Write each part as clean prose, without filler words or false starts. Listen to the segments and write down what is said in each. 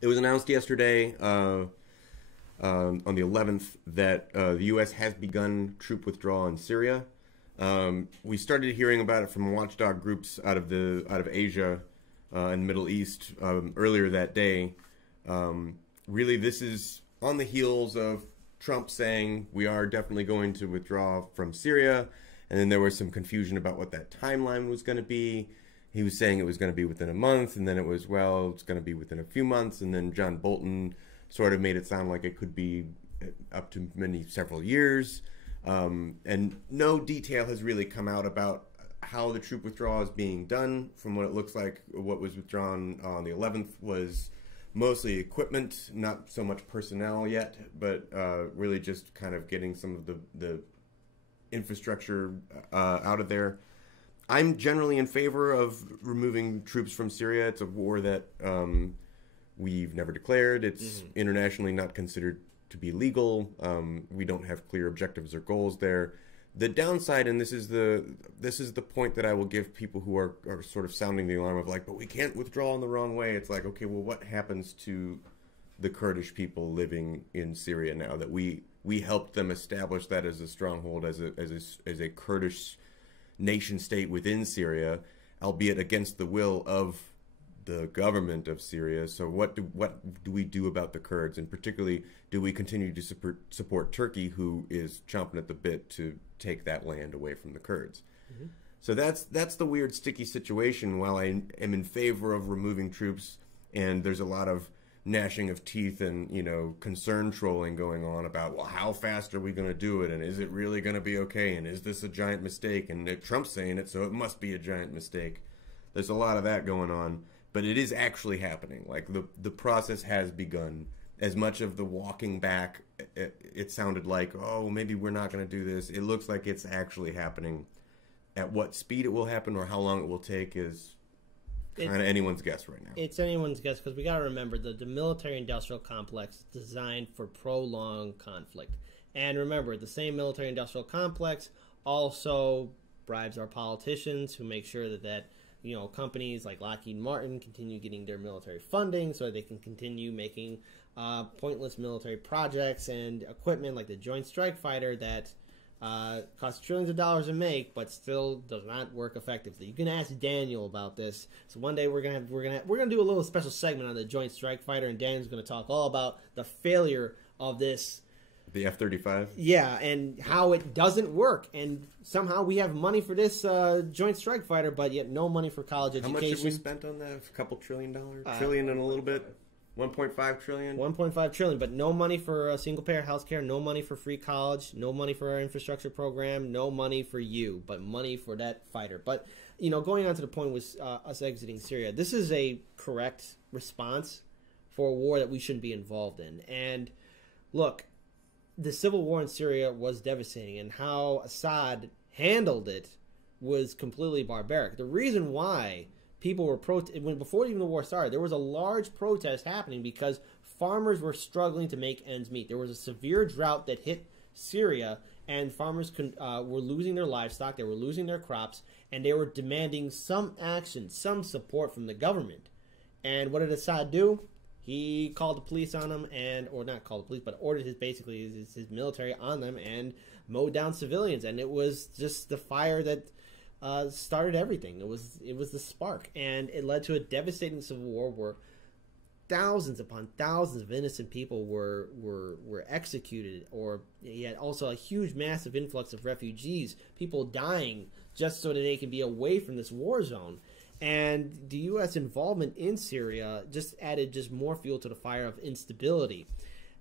It was announced yesterday, on the 11th, that the U.S. has begun troop withdrawal in Syria. We started hearing about it from watchdog groups out of Asia and the Middle East earlier that day. Really, this is on the heels of Trump saying we are definitely going to withdraw from Syria, and then there was some confusion about what that timeline was going to be. He was saying it was going to be within a month, and then it was, well, it's going to be within a few months, and then John Bolton sort of made it sound like it could be up to several years. And no detail has really come out about how the troop withdrawal is being done. From what it looks like, what was withdrawn on the 11th was mostly equipment, not so much personnel yet, but really just kind of getting some of the infrastructure out of there. I'm generally in favor of removing troops from Syria. It's a war that we've never declared. It's internationally not considered to be legal. We don't have clear objectives or goals there. The downside, and this is the point that I will give people who are sort of sounding the alarm of like, but we can't withdraw in the wrong way. It's like, okay, well, what happens to the Kurdish people living in Syria now that we helped them establish that as a stronghold, as a Kurdish nation state within Syria, albeit against the will of the government of Syria. So what do we do about the Kurds? And particularly, do we continue to support Turkey, who is chomping at the bit to take that land away from the Kurds? So that's the weird, sticky situation. While I am in favor of removing troops, and there's a lot of gnashing of teeth and concern trolling going on about, well, how fast are we going to do it, and is it really going to be okay, and is this a giant mistake, and Trump's saying it, so it must be a giant mistake. There's a lot of that going on, but it is actually happening. Like the process has begun. As much of the walking back, it sounded like, oh, maybe we're not going to do this. It looks like it's actually happening. At what speed it will happen or how long it will take is kind of anyone's guess right now. It's anyone's guess because we got to remember that the military-industrial complex is designed for prolonged conflict. And remember, the same military-industrial complex also bribes our politicians who make sure that companies like Lockheed Martin continue getting their military funding so they can continue making pointless military projects and equipment like the Joint Strike Fighter that costs trillions of dollars to make, but still does not work effectively. You can ask Daniel about this. So one day we're gonna do a little special segment on the Joint Strike Fighter, and Daniel's gonna talk all about the failure of this. The F-35? Yeah, and how it doesn't work. And somehow we have money for this Joint Strike Fighter, but yet no money for college education. How much have we spent on that? A couple $1 trillion? Trillion and a little bit? 1.5 trillion? 1.5 trillion, but no money for single-payer health care, no money for free college, no money for our infrastructure program, no money for you, but money for that fighter. But, going on to the point with us exiting Syria, this is a correct response for a war that we shouldn't be involved in. And, look, the civil war in Syria was devastating, and how Assad handled it was completely barbaric. The reason why people were before even the war started, there was a large protest happening because farmers were struggling to make ends meet. There was a severe drought that hit Syria, and farmers were losing their livestock, they were losing their crops, and they were demanding some action, some support from the government. And what did Assad do? He called the police on them, or not called the police, but ordered his military on them and mowed down civilians. And it was just the fire that started everything. It was the spark, and it led to a devastating civil war where thousands upon thousands of innocent people were executed, or you had also a huge, massive influx of refugees, people dying just so that they could be away from this war zone. And the U.S. involvement in Syria just added more fuel to the fire of instability.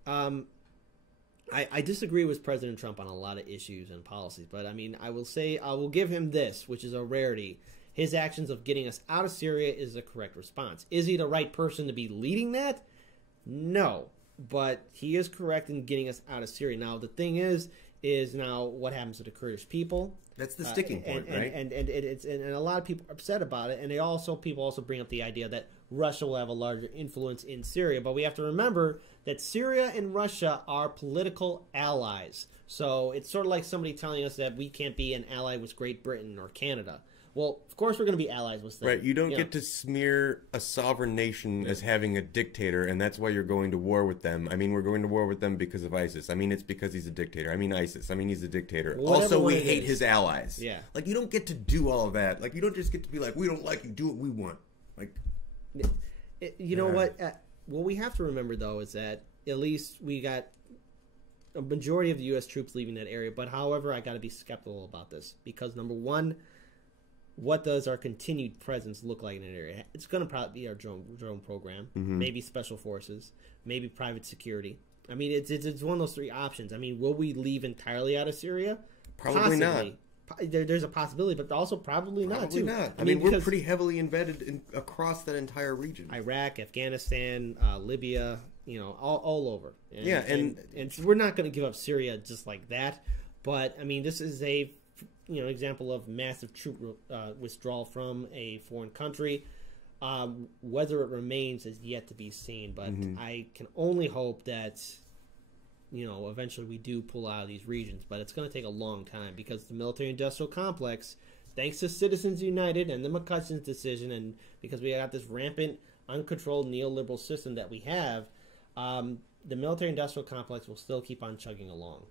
I disagree with President Trump on a lot of issues and policies, but I will give him this, which is a rarity. His actions of getting us out of Syria is the correct response. Is he the right person to be leading that? No, but he is correct in getting us out of Syria. Now, the thing is now what happens to the Kurdish people? That's the sticking point, right? And a lot of people are upset about it, and people also bring up the idea that Russia will have a larger influence in Syria. But we have to remember that Syria and Russia are political allies. So it's sort of like somebody telling us that we can't be an ally with Great Britain or Canada. well, of course we're going to be allies with them. Right, you don't get to smear a sovereign nation as having a dictator, and that's why you're going to war with them. I mean, we're going to war with them because of ISIS. I mean, it's because he's a dictator. I mean, ISIS. I mean, he's a dictator. Whatever also, we one it hate is. his allies. Yeah. Like, you don't get to do all of that. Like, you don't just get to be like, we don't like you, do what we want. Like, You know what? What we have to remember, though, is that at least we got a majority of the U.S. troops leaving that area. But, however, I got to be skeptical about this because, number one, what does our continued presence look like in an area? It's going to probably be our drone program, maybe special forces, maybe private security. I mean, it's one of those three options. I mean, will we leave entirely out of Syria? Probably not. There's a possibility, but also probably not, too. Not. I mean, we're pretty heavily embedded across that entire region. Iraq, Afghanistan, Libya, all over. And we're not going to give up Syria just like that. But, I mean, this is a example of massive troop withdrawal from a foreign country. Whether it remains is yet to be seen, but I can only hope that eventually we do pull out of these regions, but it's going to take a long time because the military-industrial complex, thanks to Citizens United and the McCutcheon's decision, and because we got this rampant, uncontrolled neoliberal system that we have, the military-industrial complex will still keep on chugging along.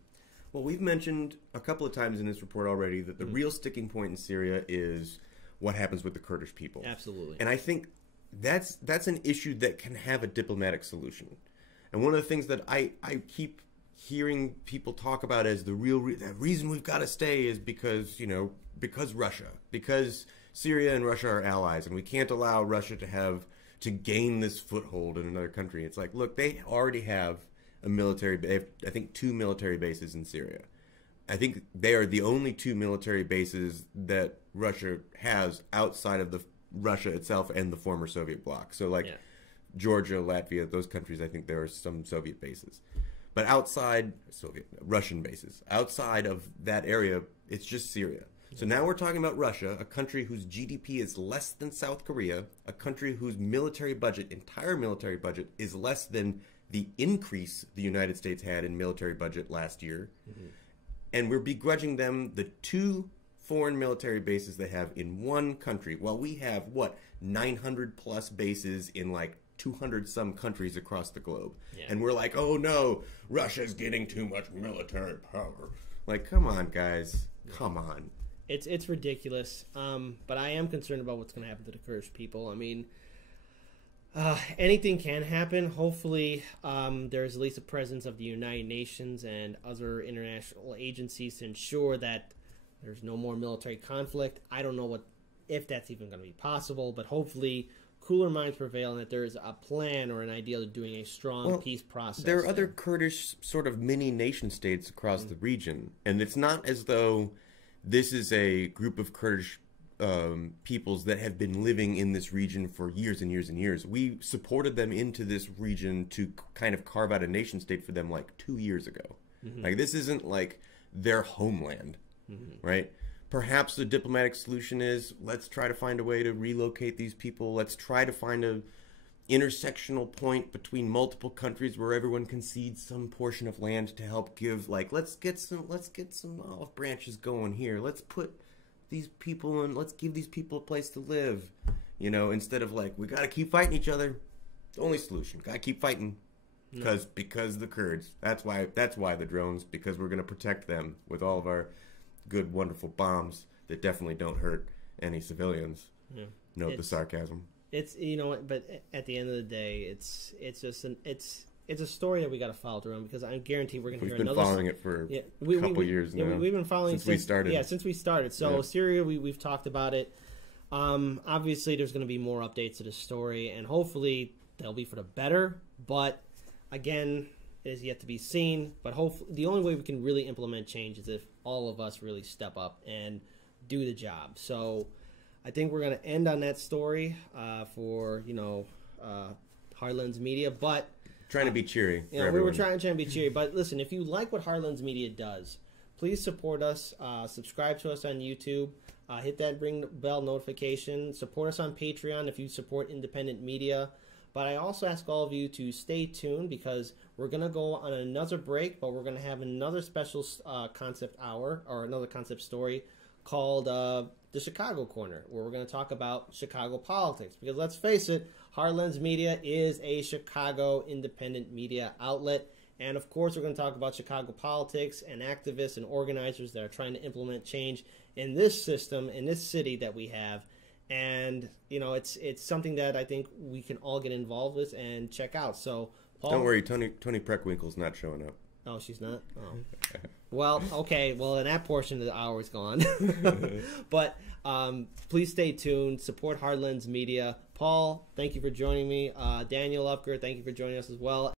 Well, we've mentioned a couple of times in this report already that the real sticking point in Syria is what happens with the Kurdish people. Absolutely. And I think that's an issue that can have a diplomatic solution. And one of the things that I keep hearing people talk about as the reason we've got to stay is because Russia, because Syria and Russia are allies, and we can't allow Russia to gain this foothold in another country. It's like, look, they already have they have, I think, 2 military bases in Syria. I think they are the only 2 military bases that Russia has outside of Russia itself and the former Soviet bloc. So, Georgia, Latvia, those countries, I think there are some Soviet bases. But Russian bases. Outside of that area, it's just Syria. So now we're talking about Russia, a country whose GDP is less than South Korea, a country whose entire military budget, is less than the increase the United States had in military budget last year. And we're begrudging them the 2 foreign military bases they have in one country, while we have, 900 plus bases in 200 some countries across the globe. Yeah. And we're like, oh no, Russia's getting too much military power. Like, come on, guys. Come on. It's ridiculous. But I am concerned about what's going to happen to the Kurdish people. I mean, anything can happen. Hopefully, there's at least a presence of the United Nations and other international agencies to ensure that there's no more military conflict. I don't know if that's even going to be possible, but hopefully cooler minds prevail and that there is a plan or an idea of doing a strong peace process. There are other Kurdish sort of mini nation states across the region, and it's not as though this is a group of Kurdish peoples that have been living in this region for years and years and years. We supported them into this region to kind of carve out a nation state for them 2 years ago. This isn't their homeland, right? Perhaps the diplomatic solution is, let's try to find a way to relocate these people. Let's try to find a intersectional point between multiple countries where everyone concedes some portion of land to help give, let's get some olive branches going here. Let's put these people in, let's give these people a place to live, instead of we got to keep fighting each other. The only solution, got to keep fighting. Because the Kurds. That's why the drones, because we're going to protect them with all of our good, wonderful bombs that definitely don't hurt any civilians. Yeah. Note the sarcasm. It's but at the end of the day, it's a story that we got to follow through on, because I guarantee we're going to hear another. We've been following it for a couple years now. We've been following since we started. Yeah, since we started. So Syria, we've talked about it. Obviously, there's going to be more updates to the story, and hopefully they'll be for the better. But again, it is yet to be seen. But hopefully, the only way we can really implement change is if all of us really step up and do the job. So I think we're going to end on that story for Heartlands Media, but trying to be cheery. We were trying to be cheery. But listen, if you like what Heartlands Media does, please support us. Subscribe to us on YouTube. Hit that ring bell notification. Support us on Patreon if you support independent media. But I also ask all of you to stay tuned, because we're going to go on another break, but we're going to have another special concept hour, or another concept story, called the Chicago Corner, where we're going to talk about Chicago politics. Because let's face it, Heartlands Media is a Chicago independent media outlet. And of course, we're going to talk about Chicago politics and activists and organizers that are trying to implement change in this system, in this city that we have. And, you know, it's something that I think we can all get involved with and check out. So, Paul, don't worry, Tony Preckwinkle's not showing up. Oh, she's not? Oh. Well, okay. Well, then that portion of the hour is gone. But please stay tuned. Support Heartlands Media. Paul, thank you for joining me. Daniel Upker, thank you for joining us as well.